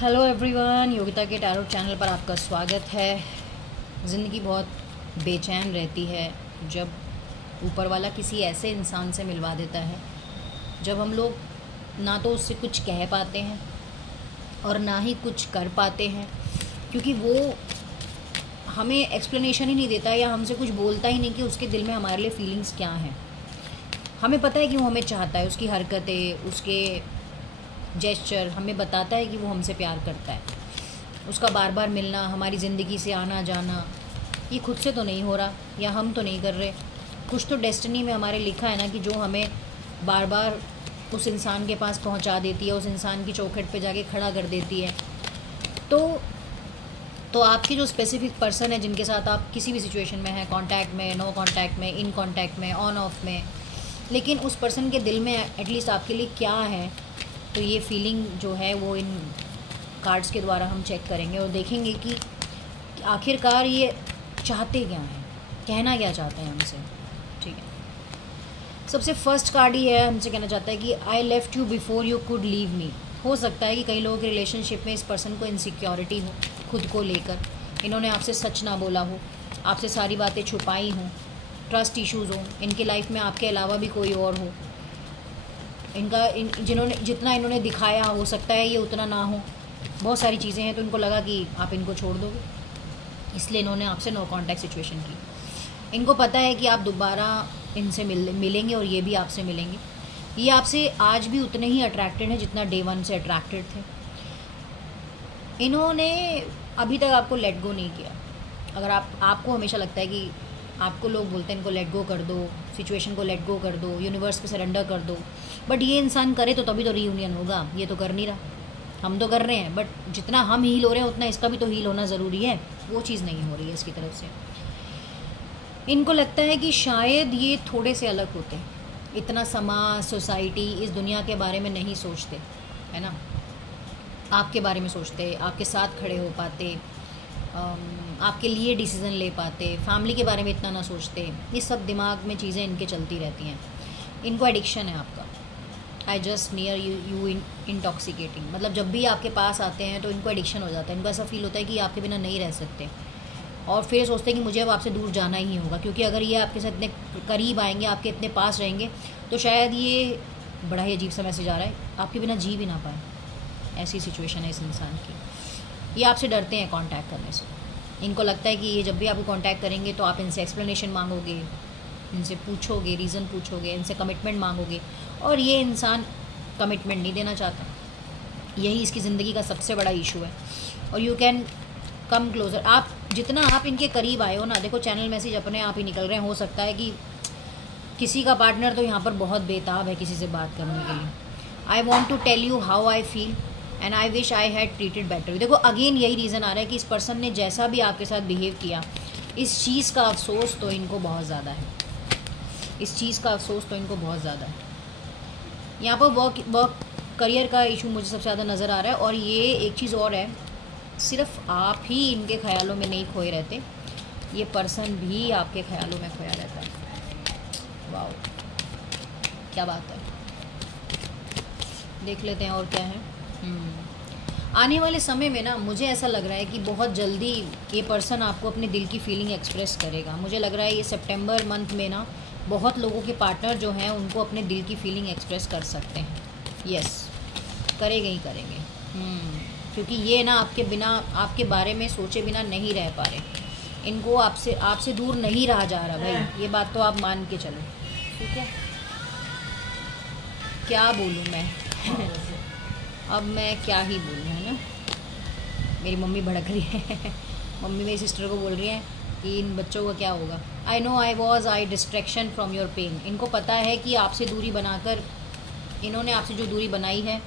Hello everyone, Yogita के tarot channel पर आपका स्वागत है। ज़िंदगी बहुत बेचैन रहती है जब ऊपर वाला किसी ऐसे इंसान से मिलवा देता है, जब हम लोग ना तो उससे कुछ कह पाते हैं और ना ही कुछ कर पाते हैं, क्योंकि वो हमें एक्सप्लेनेशन ही नहीं देता या हमसे कुछ बोलता ही नहीं कि उसके दिल में हमारे लिए फीलिंग्स क्या हैं। हमें पता है कि वो हमें चाहता है, उसकी हरकतें, उसके जेस्चर हमें बताता है कि वो हमसे प्यार करता है। उसका बार बार मिलना, हमारी ज़िंदगी से आना जाना, ये खुद से तो नहीं हो रहा या हम तो नहीं कर रहे। कुछ तो डेस्टिनी में हमारे लिखा है ना कि जो हमें बार बार उस इंसान के पास पहुंचा देती है, उस इंसान की चौखट पे जाके खड़ा कर देती है। तो आपकी जो स्पेसिफिक पर्सन है जिनके साथ आप किसी भी सिचुएशन में हैं, कांटेक्ट में, नो कांटेक्ट में, इन कांटेक्ट में, ऑन ऑफ में, लेकिन उस पर्सन के दिल में एटलीस्ट आपके लिए क्या है, तो ये फीलिंग जो है वो इन कार्ड्स के द्वारा हम चेक करेंगे और देखेंगे कि आखिरकार ये चाहते क्या हैं, कहना क्या चाहते हैं हमसे। ठीक है, सबसे फर्स्ट कार्ड ही है, हमसे कहना चाहता है कि I left you before you could leave me. हो सकता है कि कई लोगों के रिलेशनशिप में इस पर्सन को इनसिक्योरिटी हो खुद को लेकर, इन्होंने आपसे सच ना बोला हो, आपसे सारी बातें छुपाई हों, ट्रस्ट इश्यूज़ हों, इनकी लाइफ में आपके अलावा भी कोई और हो, जितना इन्होंने दिखाया हो सकता है ये उतना ना हो, बहुत सारी चीज़ें हैं। तो इनको लगा कि आप इनको छोड़ दोगे, इसलिए इन्होंने आपसे नो कांटेक्ट सिचुएशन की। इनको पता है कि आप दोबारा इनसे मिलेंगे और ये भी आपसे मिलेंगे। ये आपसे आज भी उतने ही अट्रैक्टेड हैं जितना डे वन से अट्रैक्टेड थे। इन्होंने अभी तक आपको लेट गो नहीं किया। अगर आपको हमेशा लगता है कि आपको लोग बोलते हैं इनको लेट गो कर दो, सिचुएशन को लेट गो कर दो, यूनिवर्स पे सरेंडर कर दो, बट ये इंसान करे तो तभी तो रीयूनियन होगा। ये तो कर नहीं रहा, हम तो कर रहे हैं, बट जितना हम हील हो रहे हैं उतना इसका भी तो हील होना ज़रूरी है। वो चीज़ नहीं हो रही है इसकी तरफ से। इनको लगता है कि शायद ये थोड़े से अलग होते हैं, इतना समाज, सोसाइटी, इस दुनिया के बारे में नहीं सोचते, है ना। आपके बारे में सोचते, आपके साथ खड़े हो पाते, आपके लिए डिसीज़न ले पाते, फैमिली के बारे में इतना ना सोचते। ये सब दिमाग में चीज़ें इनके चलती रहती हैं। इनको एडिक्शन है आपका। I just near you intoxicating, मतलब जब भी आपके पास आते हैं तो इनको एडिक्शन हो जाता है। इनको ऐसा फील होता है कि आपके बिना नहीं रह सकते, और फिर सोचते हैं कि मुझे अब आपसे दूर जाना ही होगा, क्योंकि अगर ये आपके साथ इतने करीब आएंगे, आपके इतने पास रहेंगे, तो शायद ये बड़ा ही अजीब सा मैसेज आ रहा है, आपके बिना जी भी ना पाए। ऐसी सिचुएशन है इस इंसान की। ये आपसे डरते हैं कांटेक्ट करने से। इनको लगता है कि ये जब भी आपको कांटेक्ट करेंगे तो आप इनसे एक्सप्लेनेशन मांगोगे, इनसे पूछोगे, रीज़न पूछोगे, इनसे कमिटमेंट मांगोगे, और ये इंसान कमिटमेंट नहीं देना चाहता। यही इसकी ज़िंदगी का सबसे बड़ा इशू है। और यू कैन कम क्लोज़र, आप जितना आप इनके करीब आए हो ना, देखो चैनल मैसेज अपने आप ही निकल रहे हैं। हो सकता है कि किसी का पार्टनर तो यहाँ पर बहुत बेताब है किसी से बात करने के लिए। I want to tell you how I feel and I wish I had treated better. देखो अगेन यही रीज़न आ रहा है कि इस पर्सन ने जैसा भी आपके साथ बिहेव किया, इस चीज़ का अफसोस तो इनको बहुत ज़्यादा है। इस चीज़ का अफसोस तो इनको बहुत ज़्यादा है। यहाँ पर वर्क करियर का इशू मुझे सबसे ज़्यादा नज़र आ रहा है। और ये एक चीज़ और है, सिर्फ आप ही इनके ख्यालों में नहीं खोए रहते, ये पर्सन भी आपके ख्यालों में खोया रहता है। वाओ, क्या बात है। देख लेते हैं और क्या है। आने वाले समय में ना मुझे ऐसा लग रहा है कि बहुत जल्दी ये पर्सन आपको अपने दिल की फीलिंग एक्सप्रेस करेगा। मुझे लग रहा है ये सितंबर मंथ में ना बहुत लोगों के पार्टनर जो हैं उनको अपने दिल की फीलिंग एक्सप्रेस कर सकते हैं। यस, करेंगे ही करेंगे। क्योंकि ये ना आपके बिना, आपके बारे में सोचे बिना नहीं रह पा रहे। इनको आपसे दूर नहीं रहा जा रहा भाई, ये बात तो आप मान के चलो। ठीक है, क्या बोलूँ मैं अब मैं क्या ही बोलूँ, है ना। मेरी मम्मी भड़क रही है मम्मी मेरी सिस्टर को बोल रही है कि इन बच्चों का क्या होगा। I know I distraction from your pain. इनको पता है कि आपसे दूरी बनाकर, इन्होंने आपसे जो दूरी बनाई है